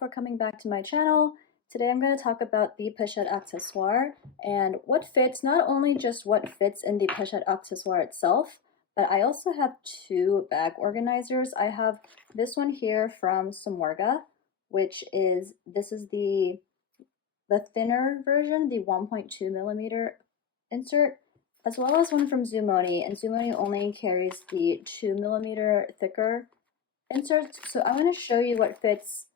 for coming back to my channel. Today I'm going to talk about the Pochette Accessoire and what fits, not only just what fits in the Pochette Accessoire itself, but I also have two bag organizers. I have this one here from Samorga, which is, this is the thinner version, the 1.2 millimeter insert, as well as one from Zoomoni, and Zoomoni only carries the 2 millimeter thicker inserts. So I'm going to show you what fits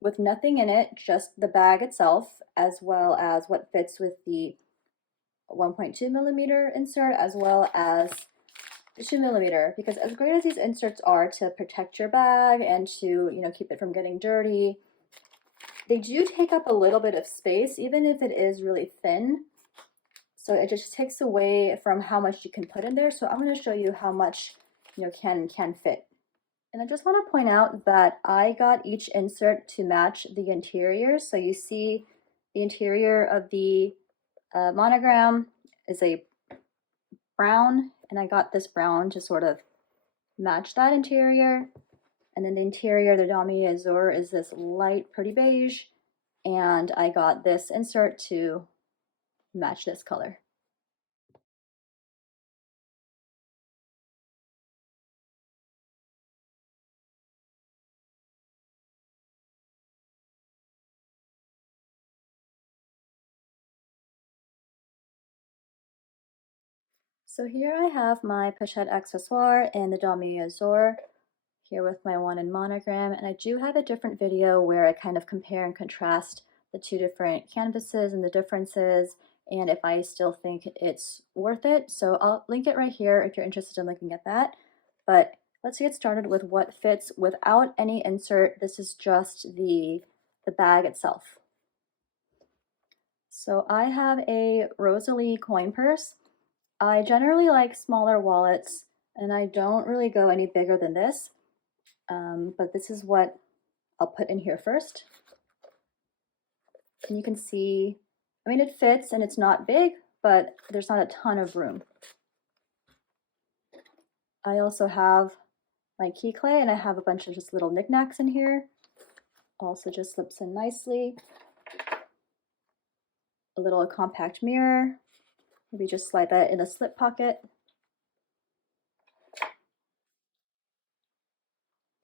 with nothing in it, just the bag itself, as well as what fits with the 1.2 millimeter insert, as well as the 2 millimeter, because as great as these inserts are to protect your bag and to, keep it from getting dirty, they do take up a little bit of space, even if it is really thin. So it just takes away from how much you can put in there. So I'm going to show you how much can fit. And I just want to point out that I got each insert to match the interior. So you see the interior of the monogram is a brown, and I got this brown to sort of match that interior. And then the interior, the Damier Azur, is this light, pretty beige. And I got this insert to match this color. So here I have my Pochette Accessoire and the Damier Azur, here with my one in monogram, and I do have a different video where I kind of compare and contrast the two different canvases and the differences, and if I still think it's worth it. So I'll link it right here if you're interested in looking at that. But let's get started with what fits without any insert. This is just the bag itself. So I have a Rosalie coin purse. I generally like smaller wallets, and I don't really go any bigger than this, but this is what I'll put in here first. And you can see, it fits and it's not big, but there's not a ton of room. I also have my key clay, and I have a bunch of just little knickknacks in here. Also just slips in nicely. A little compact mirror. Maybe just slide that in a slip pocket.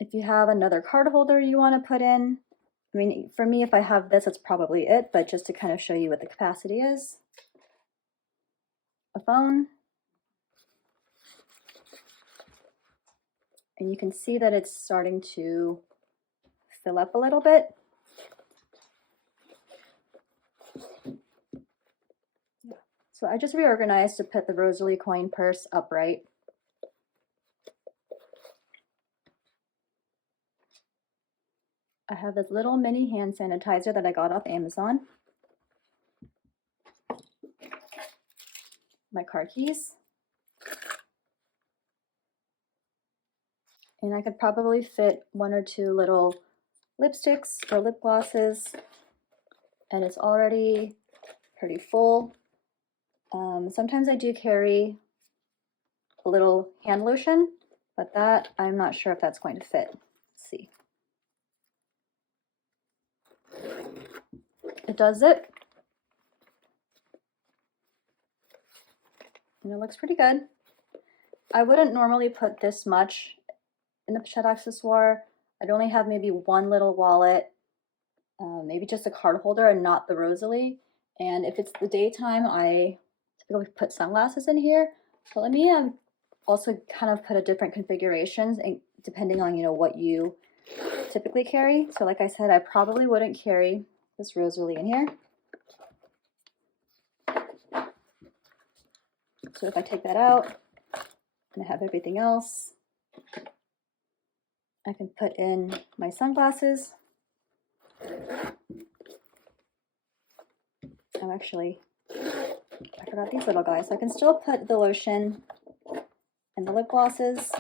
If you have another card holder you want to put in, for me, if I have this, that's probably it, but just to kind of show you what the capacity is. A phone. And you can see that it's starting to fill up a little bit. So I just reorganized to put the Rosalie coin purse upright. I have this little mini hand sanitizer that I got off Amazon. My car keys. And I could probably fit one or two little lipsticks or lip glosses. And it's already pretty full. Sometimes I do carry a little hand lotion, but that I'm not sure if that's going to fit. Let's see. It does zip. And it looks pretty good. I wouldn't normally put this much in the Pochette Accessoire. I'd only have maybe one little wallet, maybe just a card holder and not the Rosalie. And if it's the daytime, I typically put sunglasses in here. But let me also kind of put a different configurations, and depending on what you typically carry. So like I said, I probably wouldn't carry this Rosalie in here. So if I take that out and I have everything else, I can put in my sunglasses. I forgot these little guys. So I can still put the lotion and the lip glosses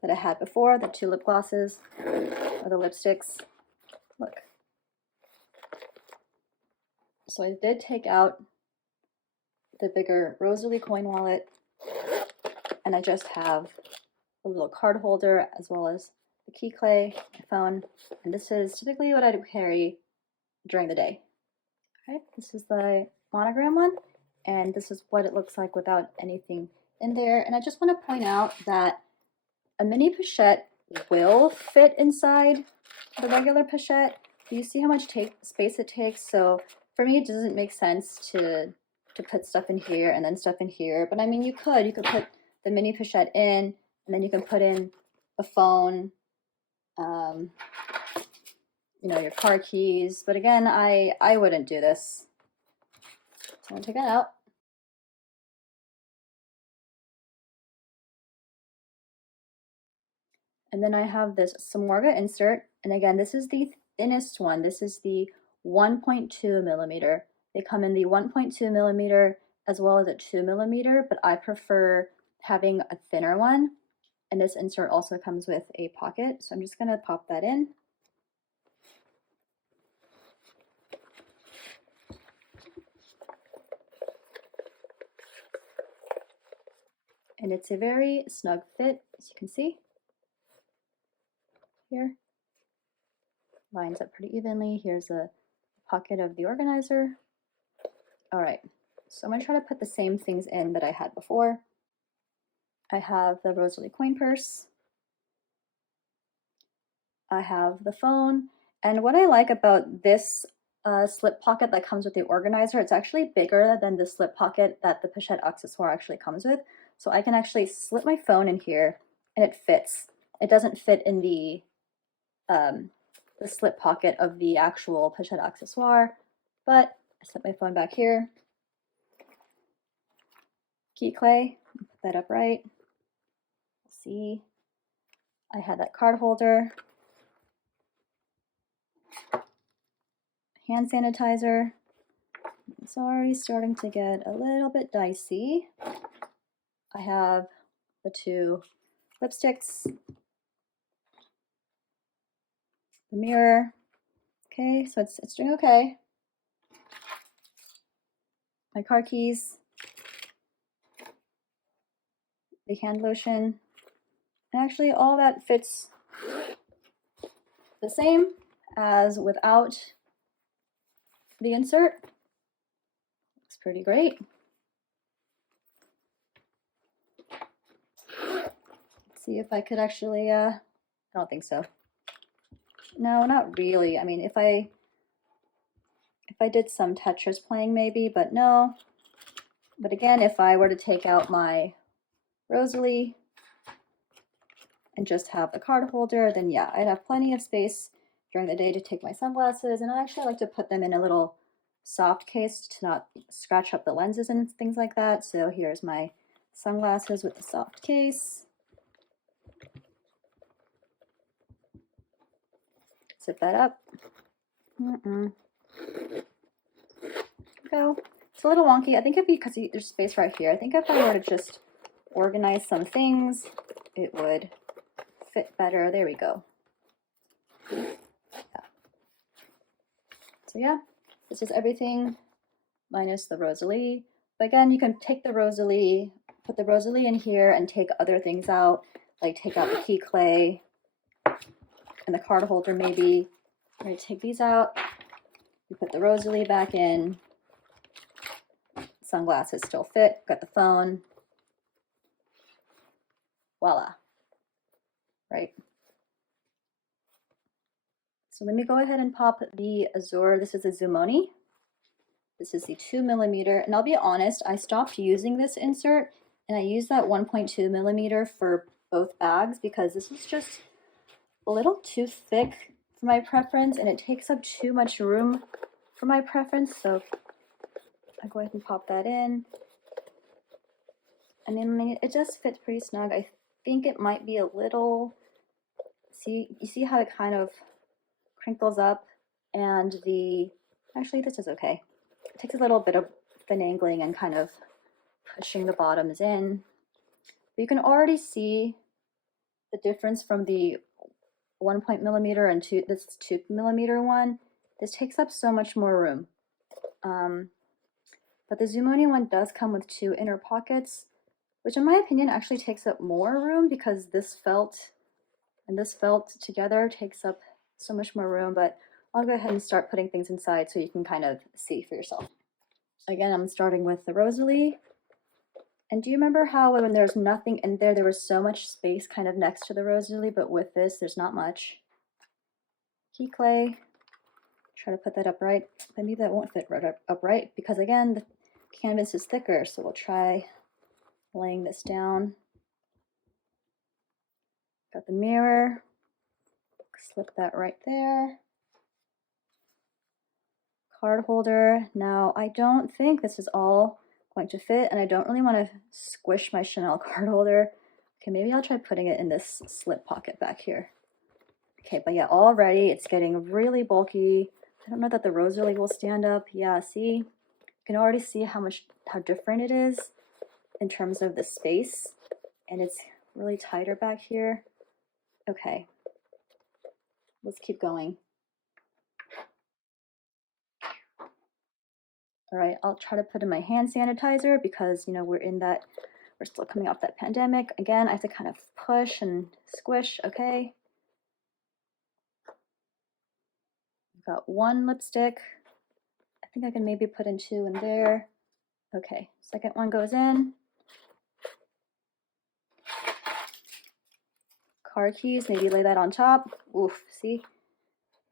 that I had before, the two lip glosses or the lipsticks. Look. So I did take out the bigger Rosalie coin wallet, and I just have a little card holder as well as the key clay, my phone, and this is typically what I'd carry during the day. Okay, this is the monogram one, and this is what it looks like without anything in there. And I just want to point out that a mini pochette will fit inside the regular pochette. You see how much space it takes? So for me, it doesn't make sense to put stuff in here and then stuff in here. But I mean, you could put the mini pochette in, and then you can put in a phone, you know, your car keys. But again, I wouldn't do this. So I'm gonna take that out. And then I have this Samorga insert. And again, this is the thinnest one. This is the 1.2 millimeter. They come in the 1.2 millimeter as well as a 2 millimeter, but I prefer having a thinner one. And this insert also comes with a pocket. So I'm just gonna pop that in. And it's a very snug fit, as you can see. Here, lines up pretty evenly. Here's a pocket of the organizer. All right, so I'm gonna try to put the same things in that I had before. I have the Rosalie coin purse. I have the phone. And what I like about this slip pocket that comes with the organizer, it's actually bigger than the slip pocket that the Pochette Accessoire actually comes with. So I can actually slip my phone in here and it fits. It doesn't fit in the slip pocket of the actual Pochette Accessoire, but I slip my phone back here. Key clay, put that up right. See, I had that card holder. Hand sanitizer. It's already starting to get a little bit dicey. I have the 2 lipsticks, the mirror. Okay, so it's doing okay. My car keys, the hand lotion, and actually all that fits the same as without the insert. Looks pretty great. Let's see if I could actually, I don't think so. No, not really. I mean, if I did some Tetris playing maybe, but no. But again, if I were to take out my Rosalie and just have the card holder, then yeah, I'd have plenty of space during the day to take my sunglasses. And I actually like to put them in a little soft case to not scratch up the lenses and things like that. So here's my sunglasses with the soft case. Zip that up. Go. It's a little wonky. I think because there's space right here, I think if I were to just organize some things, it would fit better. There we go. Yeah. So yeah, this is everything minus the Rosalie. But again, you can take the Rosalie, put the Rosalie in here and take other things out, like take out the key clay and the card holder maybe. I'm going to take these out. You put the Rosalie back in. Sunglasses still fit. Got the phone. Voila. Right. So let me go ahead and pop the Azure. This is a Zoomoni. This is the 2 millimeter. And I'll be honest, I stopped using this insert and I used that 1.2 millimeter for both bags because this is just a little too thick for my preference and it takes up too much room for my preference. So I'll go ahead and pop that in. And then it just fits pretty snug. I think it might be a little, you see how it kind of crinkles up, and actually this is okay. It takes a little bit of finagling and kind of pushing the bottoms in. But you can already see the difference from the 1 millimeter and this 2 millimeter one. This takes up so much more room. But the Zoomoni one does come with 2 inner pockets, which in my opinion actually takes up more room because this felt And this felt together takes up so much more room, but I'll go ahead and start putting things inside so you can kind of see for yourself. Again, I'm starting with the Rosalie. And do you remember how when there's nothing in there, there was so much space kind of next to the Rosalie, but with this, there's not much. Key clay, try to put that upright, but maybe that won't fit right upright because again, the canvas is thicker, so we'll try laying this down. Got the mirror, slip that right there. Card holder. Now, I don't think this is all going to fit, and I don't really want to squish my Chanel card holder. Okay, maybe I'll try putting it in this slip pocket back here. Okay, but yeah, already it's getting really bulky. I don't know that the Rosalie will stand up. Yeah, see? You can already see how different it is in terms of the space, and it's really tighter back here. Okay, let's keep going. All right, I'll try to put in my hand sanitizer because, you know, we're still coming off that pandemic. Again, I have to kind of push and squish, okay? I've got one lipstick. I think I can maybe put in two in there. Okay, second one goes in. Car keys, maybe lay that on top. Oof, see?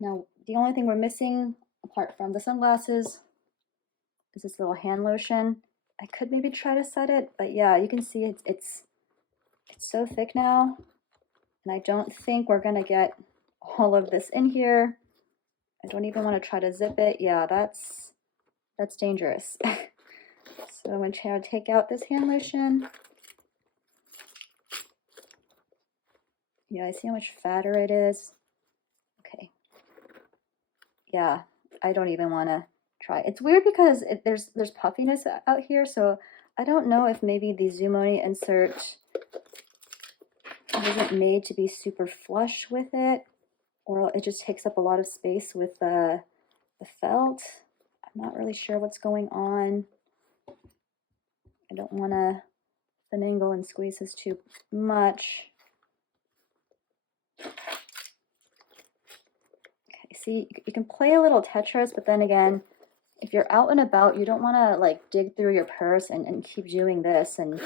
Now, the only thing we're missing, apart from the sunglasses, is this little hand lotion. I could maybe try to set it, but yeah, you can see it's so thick now, and I don't think we're gonna get all of this in here. I don't even want to try to zip it. Yeah, that's dangerous. So I'm going to try to take out this hand lotion. Yeah, I see how much fatter it is. Okay. Yeah, I don't even want to try. It's weird because there's puffiness out here, so I don't know if maybe the Zoomoni insert wasn't made to be super flush with it, or it just takes up a lot of space with the felt. I'm not really sure what's going on. I don't want to finagle and squeeze this too much. Okay, see, you can play a little Tetris, but then again, if you're out and about, you don't want to like dig through your purse and keep doing this, and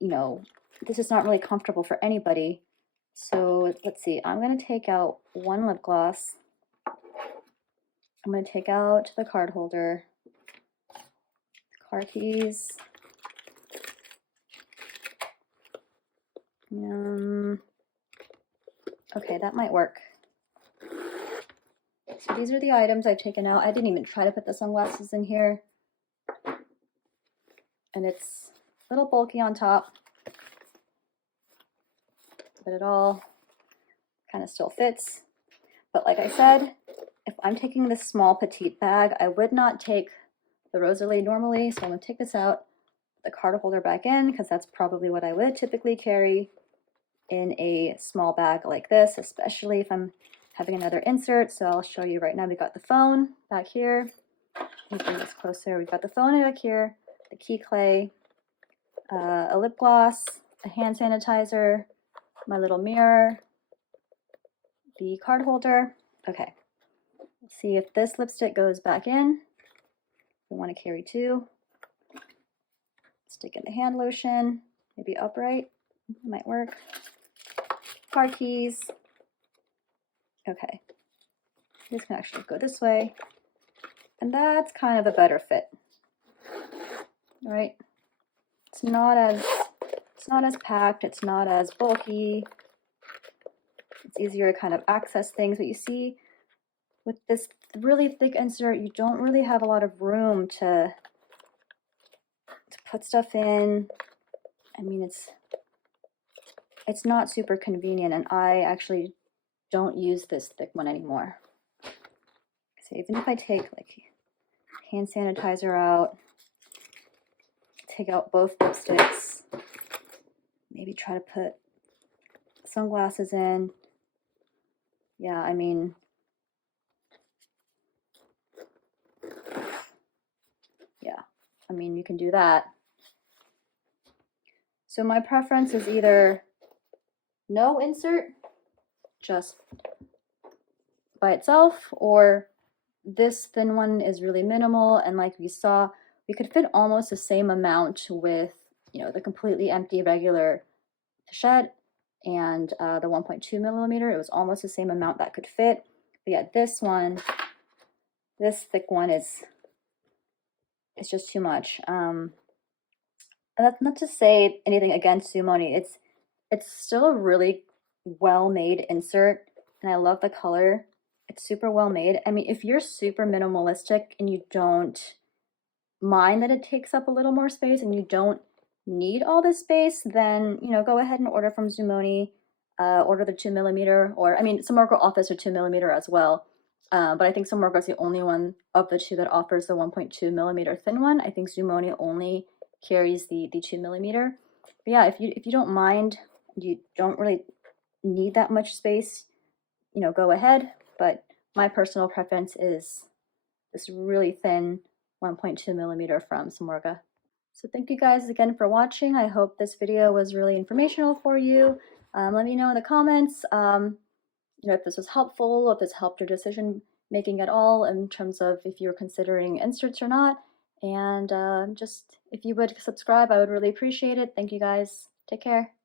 you know, this is not really comfortable for anybody. So let's see, I'm going to take out one lip gloss. I'm going to take out the card holder, car keys. Okay, that might work. So these are the items I've taken out. I didn't even try to put the sunglasses in here. And it's a little bulky on top, but it all kind of still fits. But like I said, if I'm taking this small petite bag, I would not take the Rosalie normally. So I'm going to take this out, the card holder back in, because that's probably what I would typically carry in a small bag like this, especially if I'm having another insert. So I'll show you right now. We've got the phone back here. Let me bring this closer. We've got the phone back here, the key clay, a lip gloss, a hand sanitizer, my little mirror, the card holder. Okay, let's see if this lipstick goes back in. We want to carry two. Stick in the hand lotion, maybe upright, it might work. Car keys. Okay, this can actually go this way, and that's kind of a better fit. All right, it's not as packed, it's not as bulky. It's easier to kind of access things, but you see, with this really thick insert, you don't really have a lot of room to put stuff in. I mean, it's not super convenient, and I actually don't use this thick one anymore. So even if I take like hand sanitizer out, take out both lipsticks, maybe try to put sunglasses in. Yeah, I mean, you can do that. So my preference is either no insert just by itself, or this thin one is really minimal, and like we saw, we could fit almost the same amount with, you know, the completely empty regular pochette and the 1.2 millimeter. It was almost the same amount that could fit. But yeah, this one, this thick one is just too much. And that's not to say anything against Zoomoni. It's still a really well-made insert, and I love the color. It's super well made. I mean, if you're super minimalistic and you don't mind that it takes up a little more space and you don't need all this space, then, you know, go ahead and order from Zoomoni. Order the 2 millimeter, or I mean, Samorga offers a 2 millimeter as well. But I think Samorga is the only one of the two that offers the 1.2 millimeter thin one. I think Zoomoni only carries the 2 millimeter. But yeah, if you don't mind, you don't really need that much space, you know, go ahead. But my personal preference is this really thin 1.2 millimeter from Samorga. So thank you guys again for watching. I hope this video was really informational for you. Let me know in the comments, you know, if this was helpful, if this helped your decision making at all in terms of if you're considering inserts or not. And just if you would subscribe, I would really appreciate it. Thank you guys. Take care.